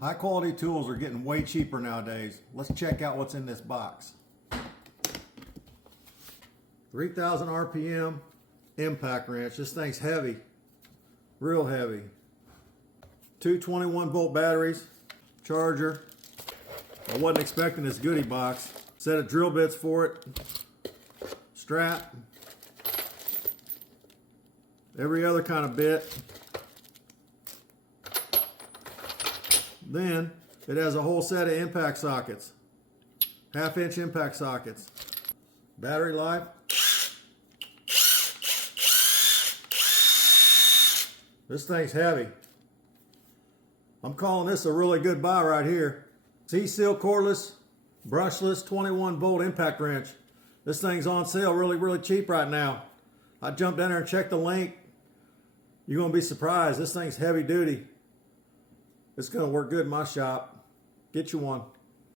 High quality tools are getting way cheaper nowadays. Let's check out what's in this box. 3,000 RPM impact wrench. This thing's heavy, real heavy. Two 21-volt batteries, charger. I wasn't expecting this goodie box. Set of drill bits for it, strap, every other kind of bit. Then it has a whole set of impact sockets, 1/2-inch impact sockets. Battery life. This thing's heavy. I'm calling this a really good buy right here. C-Seal cordless, brushless 21-volt impact wrench. This thing's on sale really cheap right now. I jumped in there and checked the link. You're going to be surprised. This thing's heavy duty. It's going to work good in my shop. Get you one.